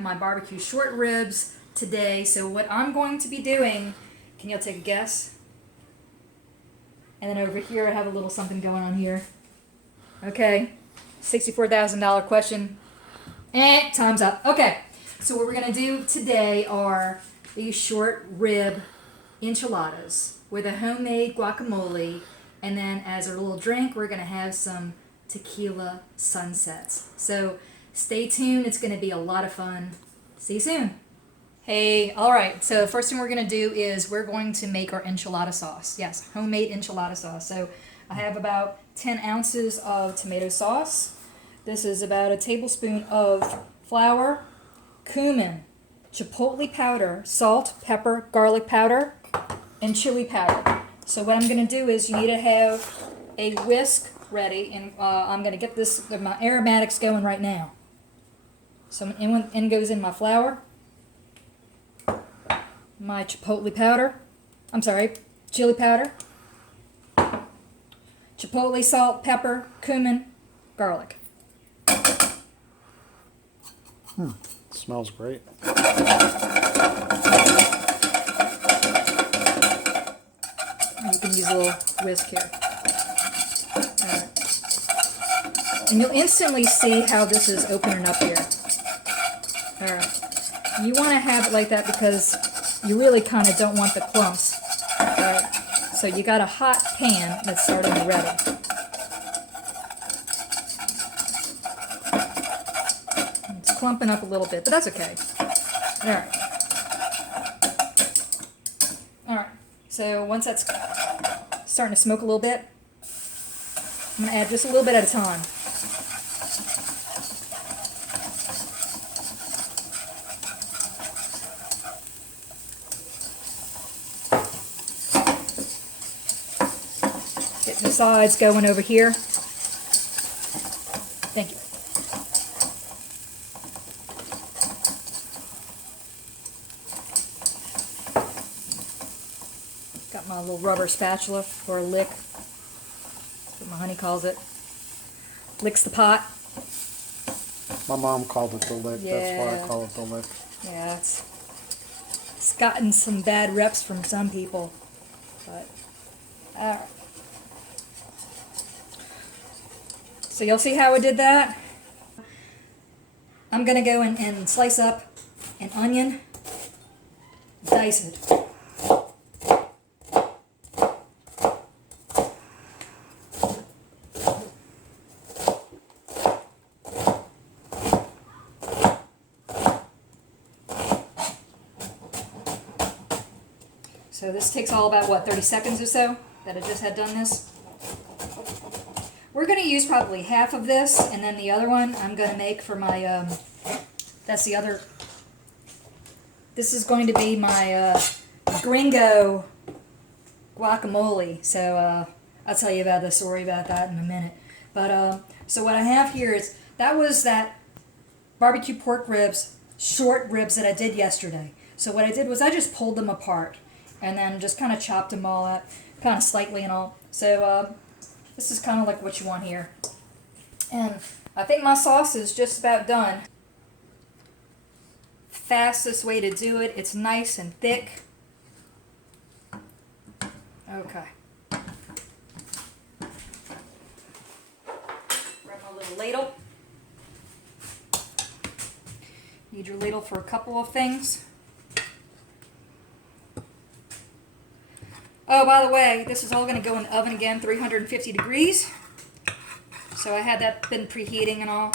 have my barbecue short ribs today. So what I'm going to be doing, can y'all take a guess? And then over here I have a little something going on here. Okay, $64,000 question. Time's up. Okay, so what we're gonna do today are these short rib enchiladas with a homemade guacamole, and then as a little drink we're gonna have some tequila sunsets. So stay tuned, it's gonna be a lot of fun. See you soon. Hey, all right, so the first thing we're gonna do is we're going to make our enchilada sauce. Yes, homemade enchilada sauce. So I have about 10 ounces of tomato sauce. This is about a tablespoon of flour, cumin, chipotle powder, salt, pepper, garlic powder, and chili powder. So what I'm going to do is you need to have a whisk ready, and I'm going to get my aromatics going right now. So in goes in my flour, my chipotle powder, chili powder, chipotle, salt, pepper, cumin, garlic. Smells great. You can use a little whisk here. Alright. And you'll instantly see how this is opening up here. Alright. You want to have it like that because you really kind of don't want the clumps. Alright. So you got a hot pan that's starting to ready. It's clumping up a little bit, but that's okay. Alright. Alright. So once that's starting to smoke a little bit, I'm going to add just a little bit at a time. Getting the sides going over here. Thank you. Got my little rubber spatula for a lick. That's what my honey calls it. Licks the pot. My mom called it the lick. Yeah. That's why I call it the lick. Yeah, it's gotten some bad reps from some people. But, alright. So you'll see how I did that. I'm going to go and slice up an onion, dice it. So this takes all about, what, 30 seconds or so that I just had done this. We're going to use probably half of this, and then the other one I'm going to make for my, that's the other, this is going to be my gringo guacamole. So I'll tell you about the story about that in a minute. But so what I have here is, that was that barbecue pork ribs, short ribs that I did yesterday. So what I did was I just pulled them apart and then just kind of chopped them all up, kind of slightly and all. So this is kind of like what you want here. And I think my sauce is just about done. Fastest way to do it. It's nice and thick. Okay. Grab my little ladle. Need your ladle for a couple of things. Oh, by the way, this is all going to go in the oven again, 350 degrees. So I had that been preheating and all.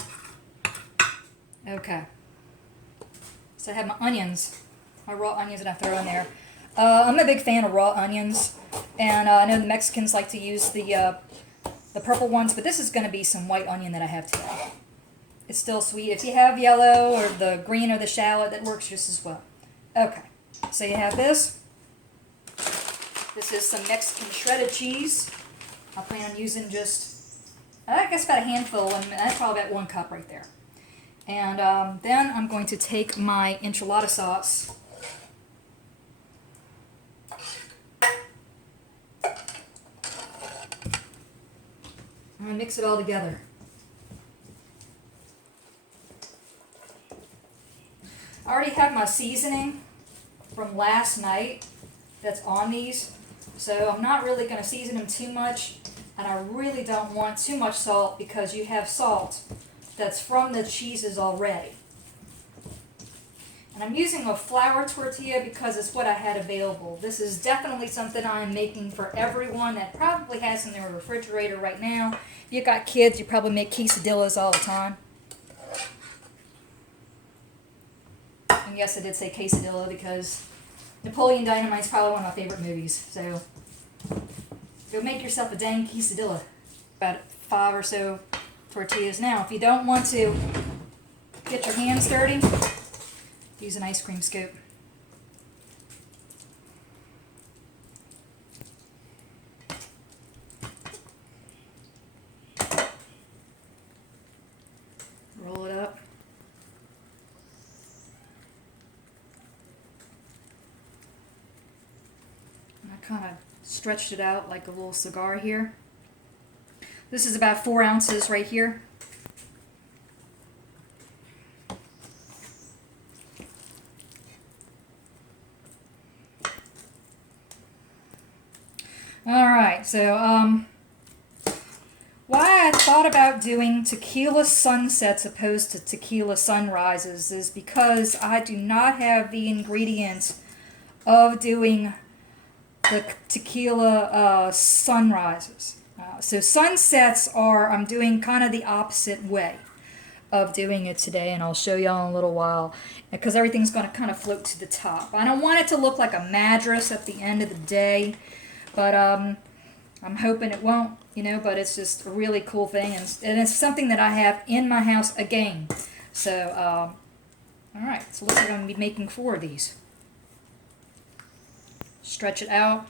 Okay. So I have my onions, my raw onions that I throw in there. I'm a big fan of raw onions, and I know the Mexicans like to use the purple ones, but this is going to be some white onion that I have today. It's still sweet. If you have yellow or the green or the shallot, that works just as well. Okay. So you have this. This is some Mexican shredded cheese. I plan on using just, I guess about a handful, and that's probably about 1 cup right there. And then I'm going to take my enchilada sauce. I'm going to mix it all together. I already have my seasoning from last night that's on these, so I'm not really going to season them too much, and I really don't want too much salt because you have salt that's from the cheeses already. And I'm using a flour tortilla because it's what I had available. This is definitely something I'm making for everyone that probably has in their refrigerator right now. If you've got kids, you probably make quesadillas all the time. And yes, I did say quesadilla because Napoleon Dynamite's probably one of my favorite movies. So go make yourself a dang quesadilla. About 5 or so tortillas. Now, if you don't want to get your hands dirty, use an ice cream scoop. Roll it up. And I kind of stretched it out like a little cigar here. This is about 4 ounces right here. Alright, so why I thought about doing tequila sunsets opposed to tequila sunrises is because I do not have the ingredients of doing the tequila sunrises. So sunsets are, I'm doing kind of the opposite way of doing it today, and I'll show y'all in a little while, because everything's going to kind of float to the top. I don't want it to look like a madras at the end of the day, but I'm hoping it won't, you know, but it's just a really cool thing, and it's something that I have in my house again. So, alright, so looks like I'm going to be making 4 of these. Stretch it out,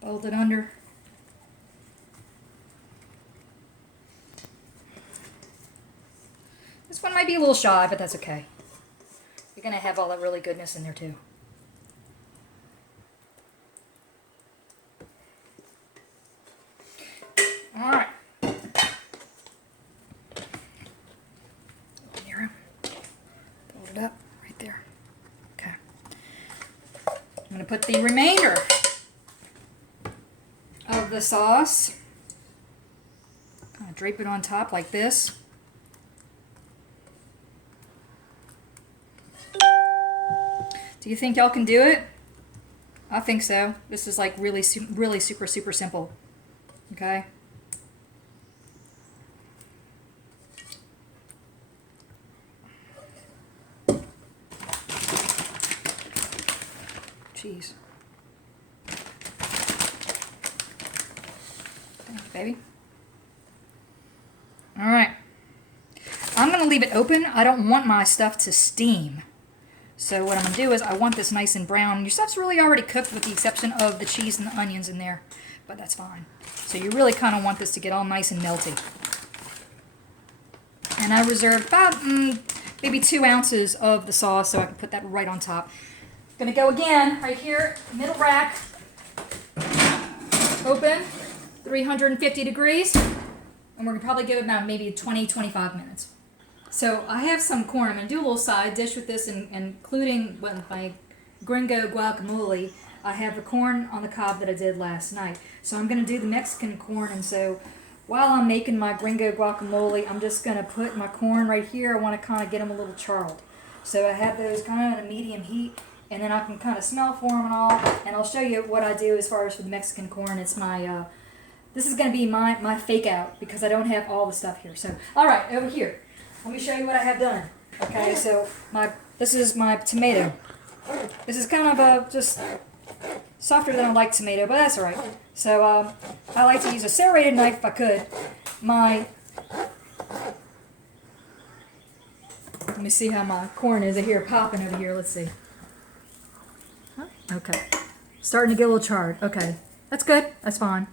fold it under. This one might be a little shy, but that's okay. You're going to have all that really goodness in there too. Alright. Fold it up right there. Okay. I'm going to put the remainder of the sauce. Kind of drape it on top like this. Do you think y'all can do it? I think so. This is like really super simple. Okay? Jeez. Thanks, baby. Alright. I'm going to leave it open. I don't want my stuff to steam. So what I'm going to do is I want this nice and brown. Your stuff's really already cooked with the exception of the cheese and the onions in there. But that's fine. So you really kind of want this to get all nice and melty. And I reserved about maybe 2 ounces of the sauce so I can put that right on top. Going to go again right here, middle rack. Open, 350 degrees. And we're going to probably give it about maybe 20-25 minutes. So I have some corn. I'm going to do a little side dish with this, including my gringo guacamole. I have the corn on the cob that I did last night. So I'm going to do the Mexican corn, and so while I'm making my gringo guacamole, I'm just going to put my corn right here. I want to kind of get them a little charred. So I have those kind of at a medium heat, and then I can kind of smell for them and all. And I'll show you what I do as far as for the Mexican corn. It's my, this is going to be my fake out because I don't have all the stuff here. So, all right, over here. Let me show you what I have done. Okay, so this is my tomato. This is kind of just softer than I like tomato, but that's all right. So I like to use a serrated knife if I could. Let me see how my corn is here, popping over here. Let's see. Okay, starting to get a little charred. Okay, that's good. That's fine.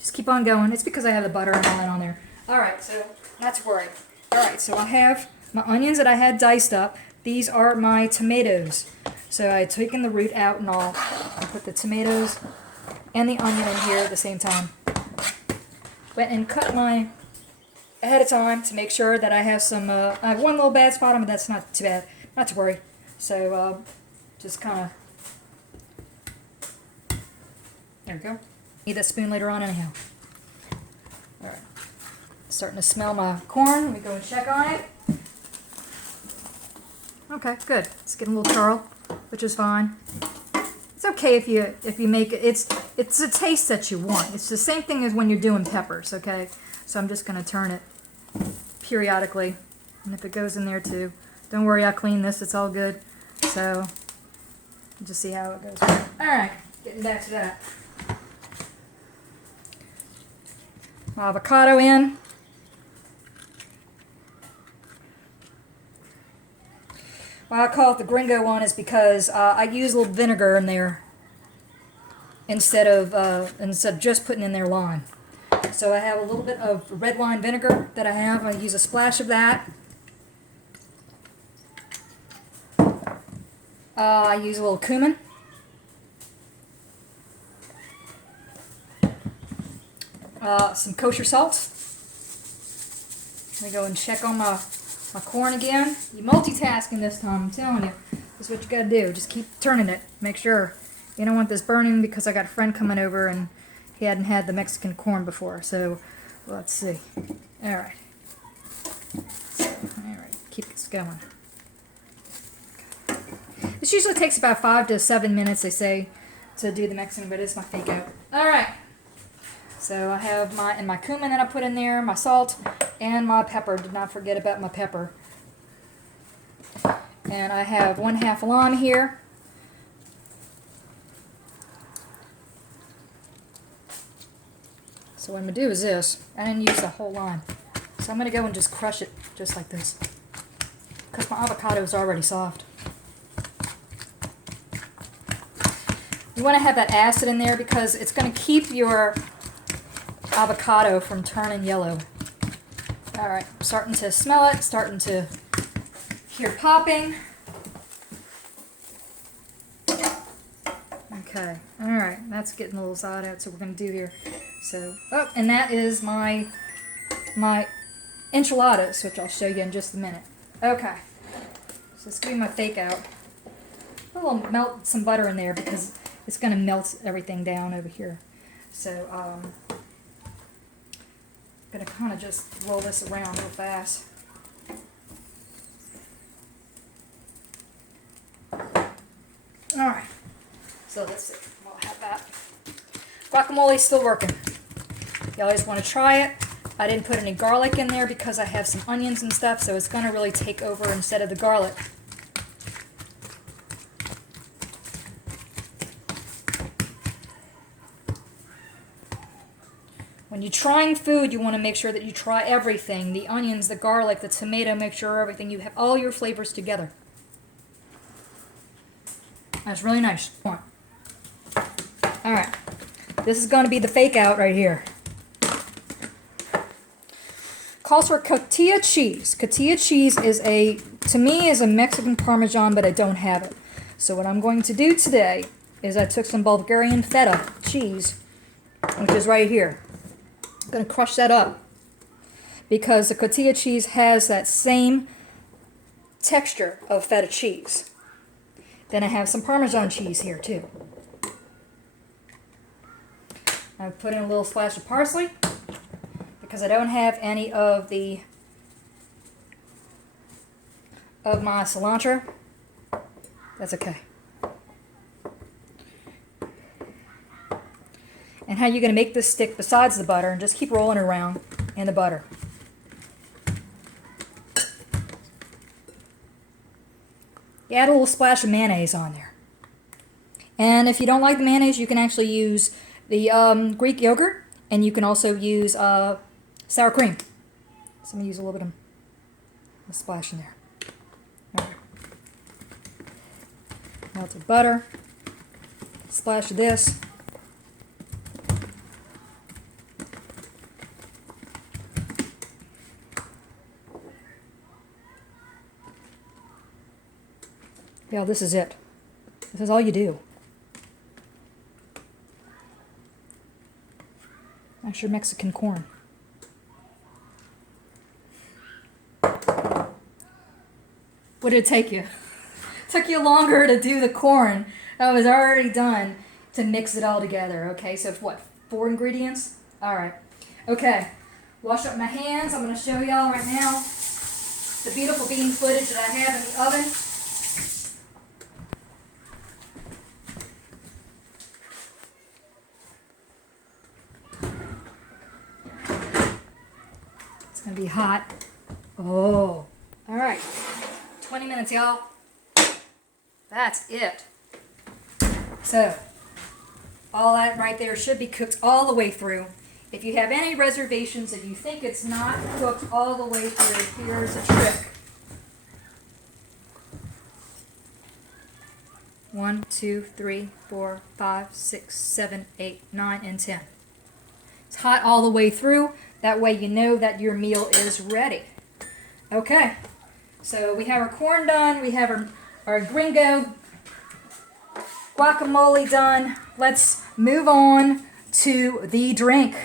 Just keep on going. It's because I have the butter and all that on there. All right, so not to worry. All right, so I have my onions that I had diced up. These are my tomatoes. So I had taken the root out and all. I put the tomatoes and the onion in here at the same time. Went and cut my ahead of time to make sure that I have some, I have one little bad spot on, but that's not too bad, not to worry. So just kind of, there we go. Need that spoon later on anyhow. All right, starting to smell my corn. Let me go and check on it. Okay, good. It's getting a little churl, which is fine. It's okay if you make it. It's a taste that you want. It's the same thing as when you're doing peppers. Okay, so I'm just gonna turn it periodically, and if it goes in there too, don't worry. I cleaned this. It's all good. So just see how it goes. All right, getting back to that. My avocado in. Why I call it the gringo one is because I use a little vinegar in there instead of just putting in their lime. So I have a little bit of red wine vinegar that I have. I use a splash of that. I use a little cumin. Some kosher salt. Let me go and check on my corn again. You're multitasking this time, I'm telling you. This is what you gotta do. Just keep turning it. Make sure. You don't want this burning because I got a friend coming over and he hadn't had the Mexican corn before. So, let's see. Alright. Alright, keep this going. This usually takes about 5 to 7 minutes, they say, to do the Mexican, but it's my fake out. Alright. So I have my cumin that I put in there, my salt, and my pepper. Did not forget about my pepper. And I have 1/2 lime here. So what I'm going to do is this. I didn't use the whole lime. So I'm going to go and just crush it just like this. Because my avocado is already soft. You want to have that acid in there because it's going to keep your avocado from turning yellow. Alright, I'm starting to smell it, starting to hear popping. Okay, alright, that's getting a little side out, so we're going to do here. So, oh, and that is my enchiladas, which I'll show you in just a minute. Okay, so let's give me my fake out. I'll melt some butter in there because it's going to melt everything down over here. So, I'm going to kind of just roll this around real fast. Alright, so let's see. I'll have that. Guacamole's still working. You always want to try it. I didn't put any garlic in there because I have some onions and stuff, so it's going to really take over instead of the garlic. When you're trying food, you want to make sure that you try everything. The onions, the garlic, the tomato, make sure everything. You have all your flavors together. That's really nice. Alright. This is going to be the fake out right here. Calls for cotija cheese. Cotija cheese is to me, is a Mexican Parmesan, but I don't have it. So what I'm going to do today is I took some Bulgarian feta cheese, which is right here. I'm going to crush that up because the cotija cheese has that same texture of feta cheese. Then I have some Parmesan cheese here too. I've put in a little splash of parsley because I don't have any of my cilantro. That's okay. And how you're going to make this stick besides the butter, and just keep rolling it around in the butter. You add a little splash of mayonnaise on there. And if you don't like the mayonnaise, you can actually use the Greek yogurt, and you can also use sour cream. So I'm going to use a little bit of a splash in there. All right. Melted butter. Splash of this. Yeah, this is it. This is all you do. That's your Mexican corn. What did it take you? Took you longer to do the corn. That was already done to mix it all together. Okay, so what, 4 ingredients? All right. Okay, wash up my hands. I'm going to show y'all right now the beautiful bean footage that I have in the oven. It's going to be hot. Oh, all right. 20 minutes, y'all. That's it. So, all that right there should be cooked all the way through. If you have any reservations, if you think it's not cooked all the way through, here's a trick. 1, 2, 3, 4, 5, 6, 7, 8, 9, and 10. It's hot all the way through. That way you know that your meal is ready. Okay, so we have our corn done. We have our gringo guacamole done. Let's move on to the drink.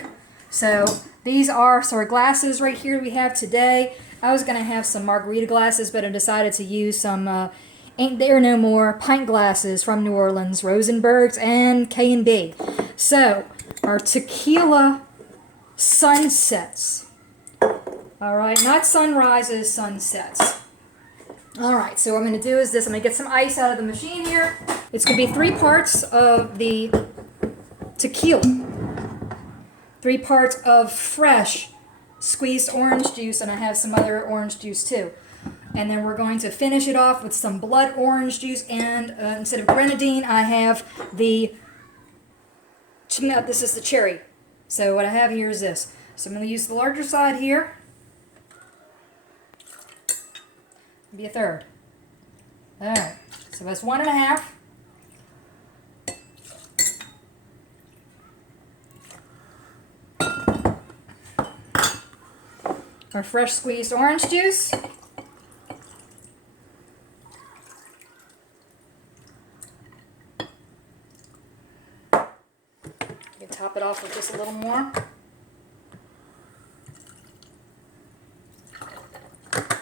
So these are our glasses right here we have today. I was going to have some margarita glasses, but I decided to use some Ain't There No More pint glasses from New Orleans, Rosenberg's and K&B. So our tequila sunsets. All right, not sunrises, sunsets. All right, so what I'm going to do is this. I'm going to get some ice out of the machine here. It's going to be 3 parts of the tequila, 3 parts of fresh squeezed orange juice, and I have some other orange juice too. And then we're going to finish it off with some blood orange juice, and instead of grenadine, I have this is the cherry. So what I have here is this. So I'm going to use the larger side here. Be a third. All right, so that's 1.5. Our fresh squeezed orange juice. You can top it off with just a little more.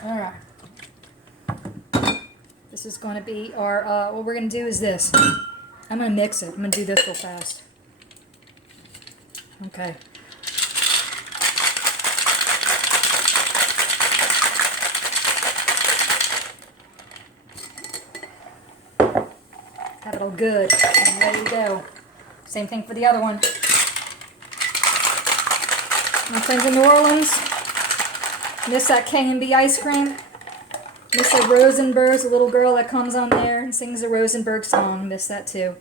All right. This is going to be our, what we're going to do is this. I'm going to mix it. I'm going to do this real fast. Okay. Have it all good and ready to go. Same thing for the other one. My friends in New Orleans miss that K&B ice cream. Miss that Rosenberg's, a little girl that comes on there and sings the Rosenberg song. Miss that too.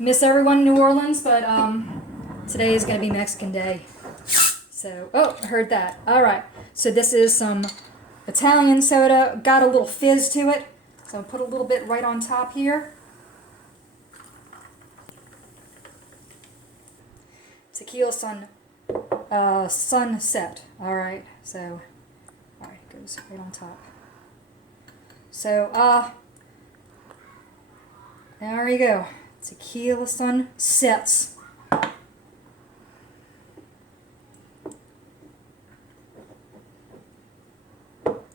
Miss everyone in New Orleans, but today is going to be Mexican Day. So, oh, I heard that. All right. So this is some Italian soda. Got a little fizz to it. So I'll put a little bit right on top here. Tequila sunset. All right. So, all right, goes right on top. So, there you go. Tequila sunsets. All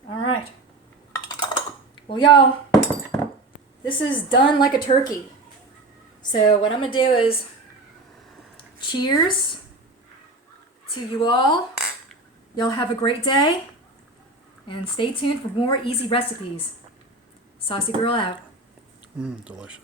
right. Well, y'all, this is done like a turkey. So what I'm going to do is cheers to you all. Y'all have a great day. And stay tuned for more easy recipes. Saucy Girl out. Delicious.